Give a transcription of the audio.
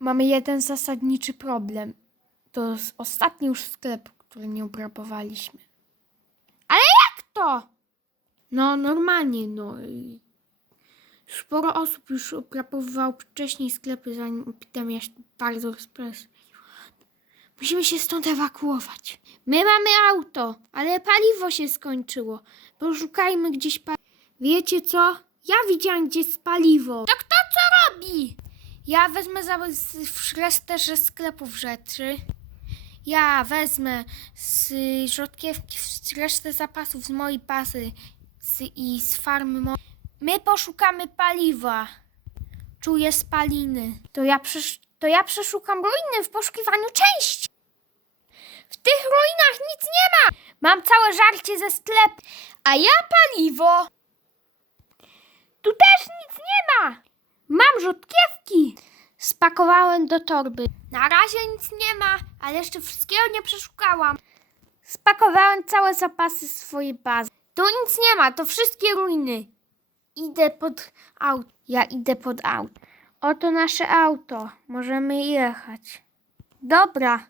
Mamy jeden zasadniczy problem. To jest ostatni już sklep, który nie obrabowaliśmy. Jak to? No, normalnie, no. Sporo osób już obrabowywało wcześniej sklepy, zanim epidemia się bardzo rozproszyła. Musimy się stąd ewakuować. My mamy auto, ale paliwo się skończyło. Poszukajmy gdzieś paliwa. Wiecie co? Ja widziałam, gdzie jest paliwo. To kto co robi? Ja wezmę za, resztę ze sklepów rzeczy. Ja wezmę z rzodkiewki resztę zapasów z mojej bazy z, i z farmy. My poszukamy paliwa. Czuję spaliny. To ja, przesz- to ja przeszukam ruiny w poszukiwaniu części. W tych ruinach nic nie ma. Mam całe żarcie ze sklepu, a ja paliwo. Tu też nic nie ma. Mam rzutkiewki. Spakowałem do torby. Na razie nic nie ma, ale jeszcze wszystkiego nie przeszukałam. Spakowałem całe zapasy swojej bazy. Tu nic nie ma, to wszystkie ruiny. Idę pod auto. Ja idę pod auto. Oto nasze auto. Możemy jechać. Dobra.